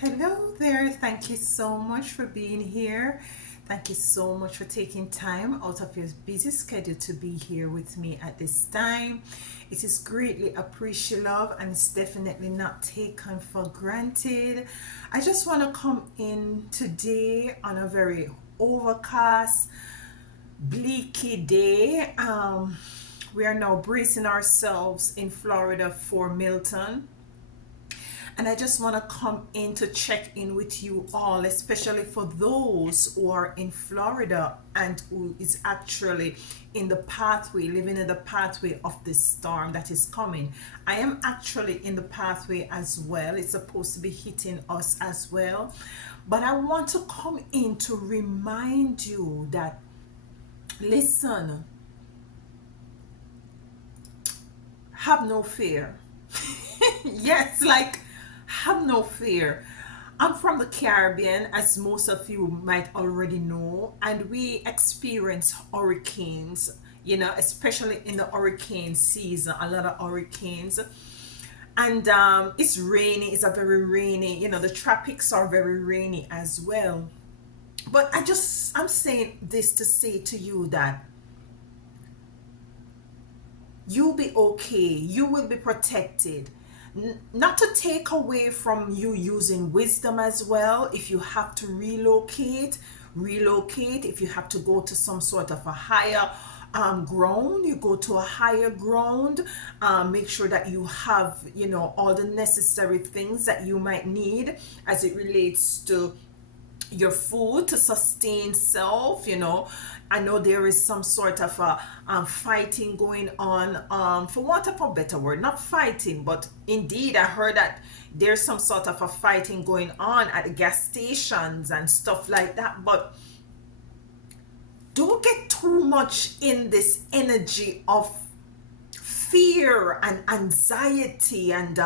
Hello there. Thank you so much for being here. Thank you so much for taking time out of your busy schedule to be here with me at this time. It is greatly appreciated and it's definitely not taken for granted. I just want to come in today on a very overcast, bleaky day. We are now bracing ourselves in Florida for Milton. And I just want to come in to check in with you all, especially for those who are in Florida and who is actually in the pathway, living in the pathway of this storm that is coming. I am actually in the pathway as well. It's supposed to be hitting us as well. But I want to come in to remind you that, listen, have no fear. Yes, like have no fear. I'm from the Caribbean, as most of you might already know, and we experience hurricanes, especially in the hurricane season, a lot of hurricanes. And it's rainy, it's a very rainy, the tropics are very rainy as well. But I'm saying this to say to you that you'll be okay, you will be protected. Not to take away from you using wisdom as well. If you have to relocate. If you have to go to some sort of a higher ground, you go to a higher ground. Make sure that you have all the necessary things that you might need as it relates to your food to sustain self. I know there is some sort of a fighting going on, for want of a better word, not fighting, but indeed I heard that there's some sort of a fighting going on at the gas stations and stuff like that. But don't get too much in this energy of fear and anxiety and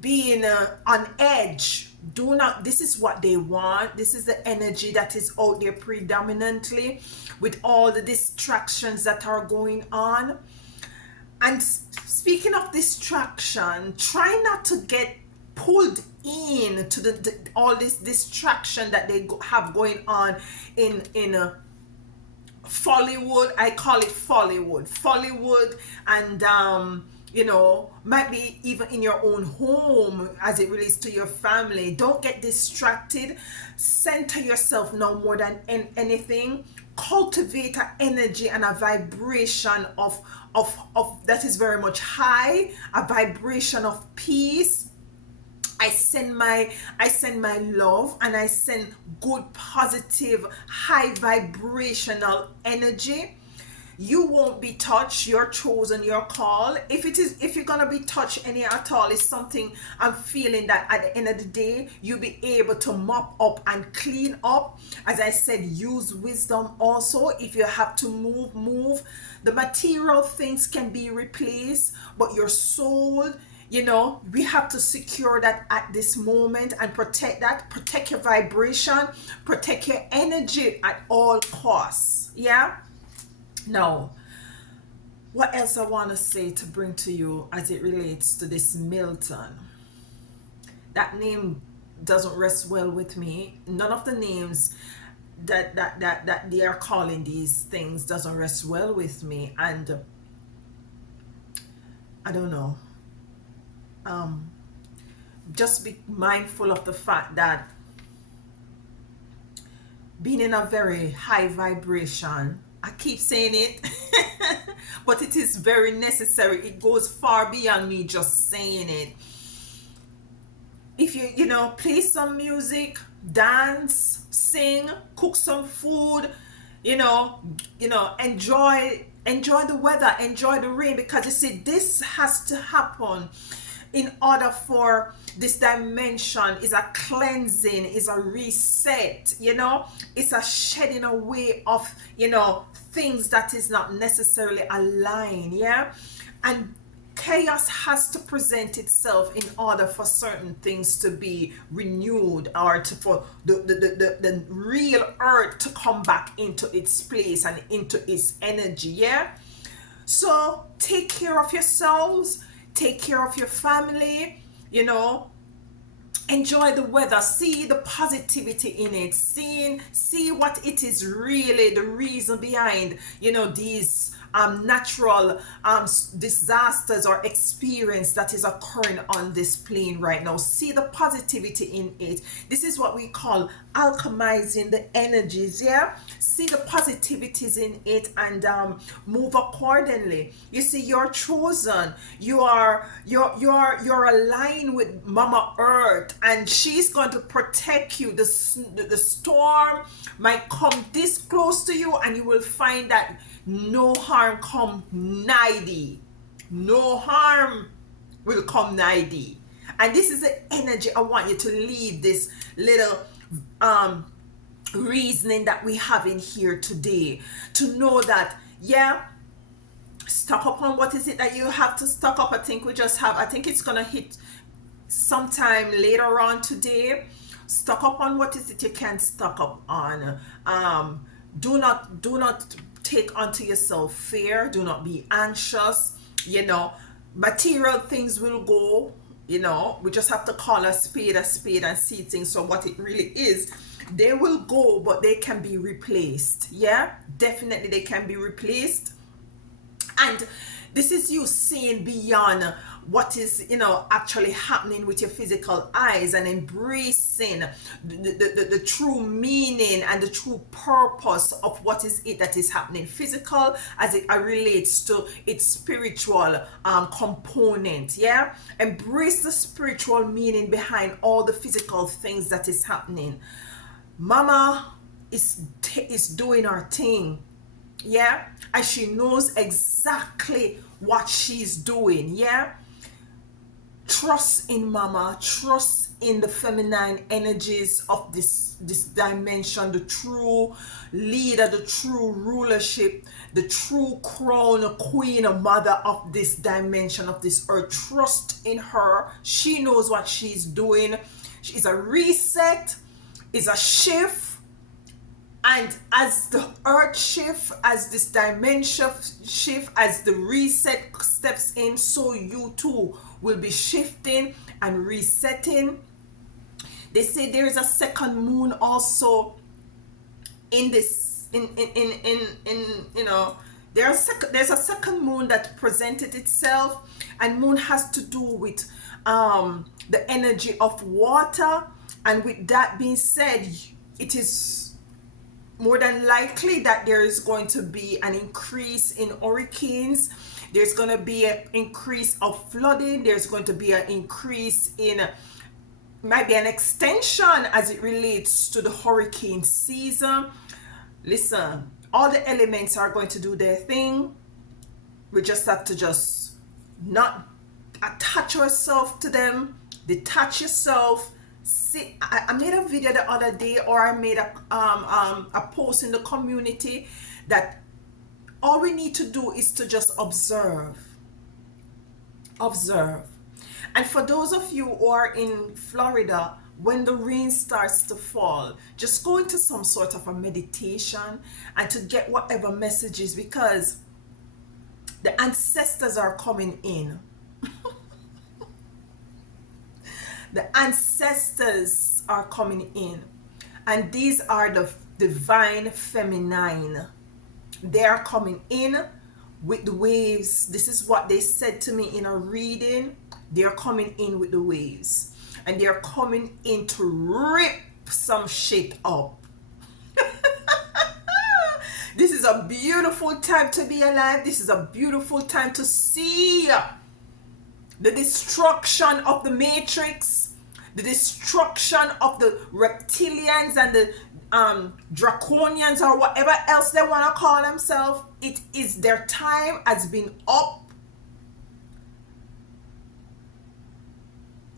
being on edge. Do not, this is what they want, this is the energy that is out there predominantly, with all the distractions that are going on. And speaking of distraction, try not to get pulled in to all this distraction that they have going on in Follywood. I call it Follywood, and might be even in your own home as it relates to your family. Don't get distracted. Center yourself no more than anything. Cultivate an energy and a vibration of that is very much high, a vibration of peace. I send my love, and I send good, positive, high vibrational energy. You won't be touched. You're chosen, you're called. If you're gonna be touched any at all, it's something I'm feeling that at the end of the day you'll be able to mop up and clean up. As I said, use wisdom also. If you have to move. The material things can be replaced, but your soul, we have to secure that at this moment and protect that. Protect your vibration, protect your energy at all costs. Yeah. Now, what else I want to say to bring to you as it relates to this Milton? That name doesn't rest well with me. None of the names that they are calling these things doesn't rest well with me, and I don't know. Um, just be mindful of the fact that being in a very high vibration, I keep saying it, but it is very necessary. It goes far beyond me just saying it. If you play some music, dance, sing, cook some food, enjoy the weather, enjoy the rain, because you see, this has to happen in order for this dimension. Is a cleansing, is a reset, it's a shedding away of things that is not necessarily aligned. Yeah. And chaos has to present itself in order for certain things to be renewed, or for the real earth to come back into its place and into its energy. Yeah. So take care of yourselves, take care of your family, enjoy the weather, see the positivity in it, see what it is really the reason behind, these natural disasters or experience that is occurring on this plane right now. See the positivity in it. This is what we call alchemizing the energies. Yeah, see the positivities in it, and move accordingly. You see, you're chosen. You're aligned with Mama Earth, and she's going to protect you. The storm might come this close to you, and you will find that no harm come nigh thee. No harm will come nigh thee. And this is the energy I want you to leave this little reasoning that we have in here today, to know that, yeah, stock up on what is it that you have to stock up. I think it's gonna hit sometime later on today. Stock up on what is it you can stock up on. Do not take unto yourself fear. Do not be anxious. Material things will go. We just have to call a spade and see things for what it really is. They will go, but they can be replaced. Yeah, definitely they can be replaced. And this is you seeing beyond what is actually happening with your physical eyes, and embracing the true meaning and the true purpose of what is it that is happening physical as it relates to its spiritual component. Yeah, embrace the spiritual meaning behind all the physical things that is happening. Mama is doing her thing. Yeah, and she knows exactly what she's doing. Yeah, trust in Mama, trust in the feminine energies of this dimension, the true leader, the true rulership, the true crown queen, mother of this dimension, of this earth. Trust in her. She knows what she's doing. She's a reset, is a shift. And as the earth shift, as this dimension shift, as the reset steps in, so you too will be shifting and resetting. They say there is a second moon also in this, there's a second moon that presented itself, and moon has to do with the energy of water. And with that being said, it is more than likely that there is going to be an increase in hurricanes. There's going to be an increase of flooding. There's going to be an increase in, might be an extension as it relates to the hurricane season. Listen, all the elements are going to do their thing. We just have to just not attach ourselves to them. Detach yourself. See, I made a video the other day, or I made a post in the community, that all we need to do is to just observe. And for those of you who are in Florida, when the rain starts to fall, just go into some sort of a meditation and to get whatever messages, because the ancestors are coming in. The ancestors are coming in, and these are the divine feminine. They are coming in with the waves. This is what they said to me in a reading. They are coming in with the waves, and they are coming in to rip some shit up. This is a beautiful time to be alive. This is a beautiful time to see the destruction of the matrix, the destruction of the reptilians and the draconians, or whatever else they want to call themselves. It is their time has been up.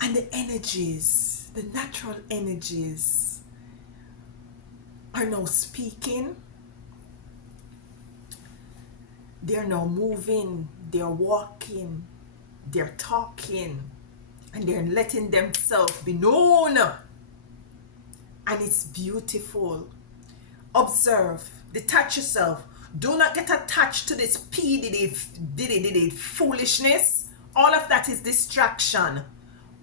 And the energies, the natural energies, are now speaking. They're now moving, they're walking, they're talking, and they're letting themselves be known. And it's beautiful. Observe, detach yourself. Do not get attached to this diddy foolishness. All of that is distraction.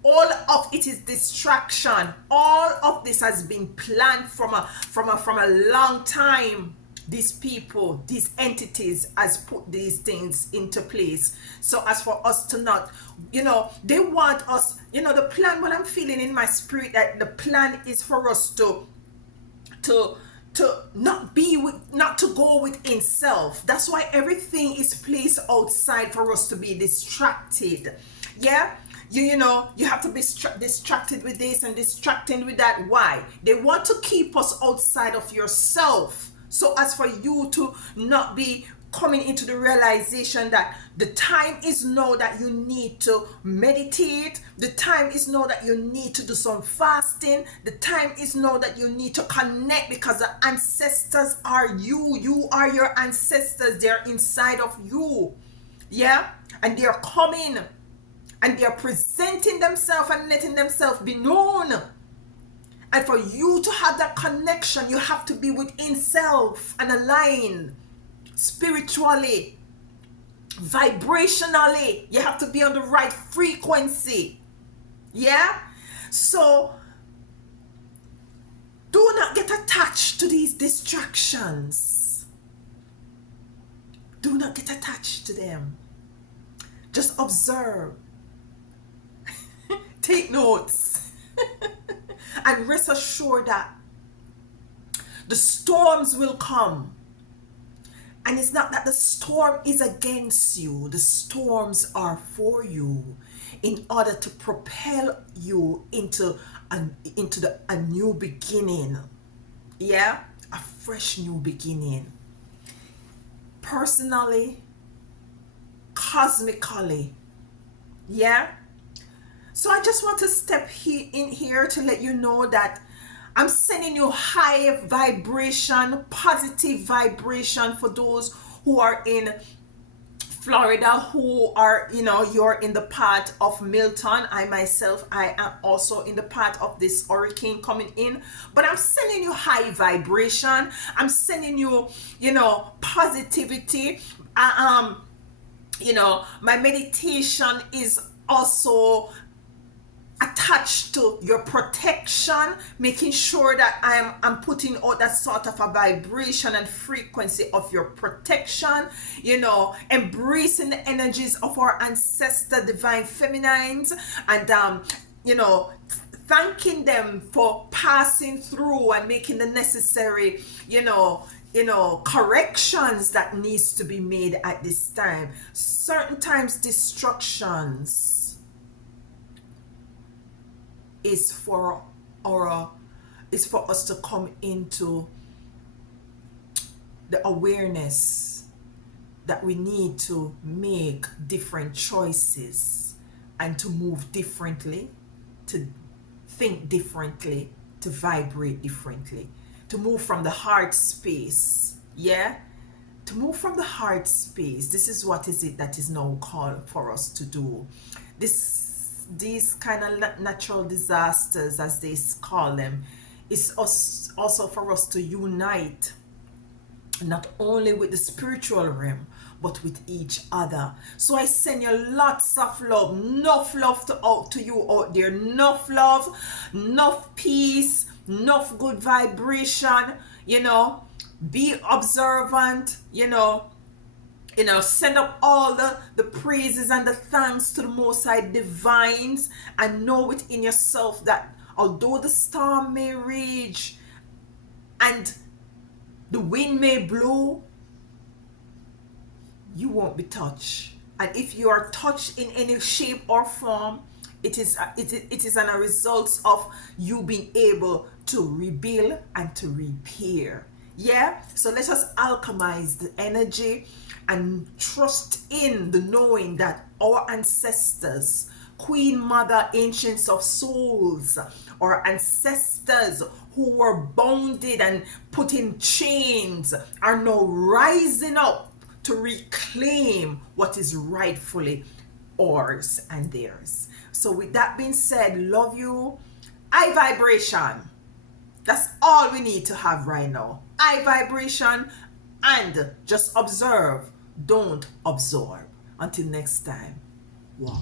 All of it is distraction. All of this has been planned from a long time. These people, these entities has put these things into place. So as for us to not, they want us, the plan, what I'm feeling in my spirit, that the plan is for us to not to go within self. That's why everything is placed outside for us to be distracted. Yeah, you have to be distracted with this and distracted with that. Why? They want to keep us outside of yourself, so as for you to not be coming into the realization that the time is now that you need to meditate. The time is now that you need to do some fasting. The time is now that you need to connect, because the ancestors are you. You are your ancestors. They're inside of you. Yeah? And they're coming and they're presenting themselves and letting themselves be known. And for you to have that connection, you have to be within self and align spiritually, vibrationally. You have to be on the right frequency. Yeah? So do not get attached to these distractions. Do not get attached to them. Just observe. Take notes. And rest assured that the storms will come. And it's not that the storm is against you. The storms are for you, in order to propel you into a new beginning. Yeah? A fresh new beginning. Personally, cosmically. Yeah? So I just want to step in here to let you know that I'm sending you high vibration, positive vibration for those who are in Florida, who are, you're in the part of Milton. I myself, I am also in the part of this hurricane coming in. But I'm sending you high vibration. I'm sending you, positivity. My meditation is also attached to your protection, making sure that I'm putting out that sort of a vibration and frequency of your protection, embracing the energies of our ancestor divine feminines, and thanking them for passing through and making the necessary corrections that needs to be made at this time. Certain times destructions is for us to come into the awareness that we need to make different choices and to move differently, to think differently, to vibrate differently, to move from the heart space. Yeah, to move from the heart space. This is what is it that is now called for us to do. These kind of natural disasters, as they call them, is also for us to unite, not only with the spiritual realm, but with each other. So I send you lots of love, enough love to you out there, enough love, enough peace, enough good vibration. Be observant. Send up all the praises and the thanks to the Most High Divines, and know within yourself that although the storm may rage and the wind may blow, you won't be touched. And if you are touched in any shape or form, it is a result of you being able to rebuild and to repair. Yeah? So let us alchemize the energy and trust in the knowing that our ancestors, Queen Mother, Ancients of Souls, our ancestors who were bounded and put in chains, are now rising up to reclaim what is rightfully ours and theirs. So with that being said, love you. High vibration. That's all we need to have right now. High vibration, and just observe. Don't absorb. Until next time. walk.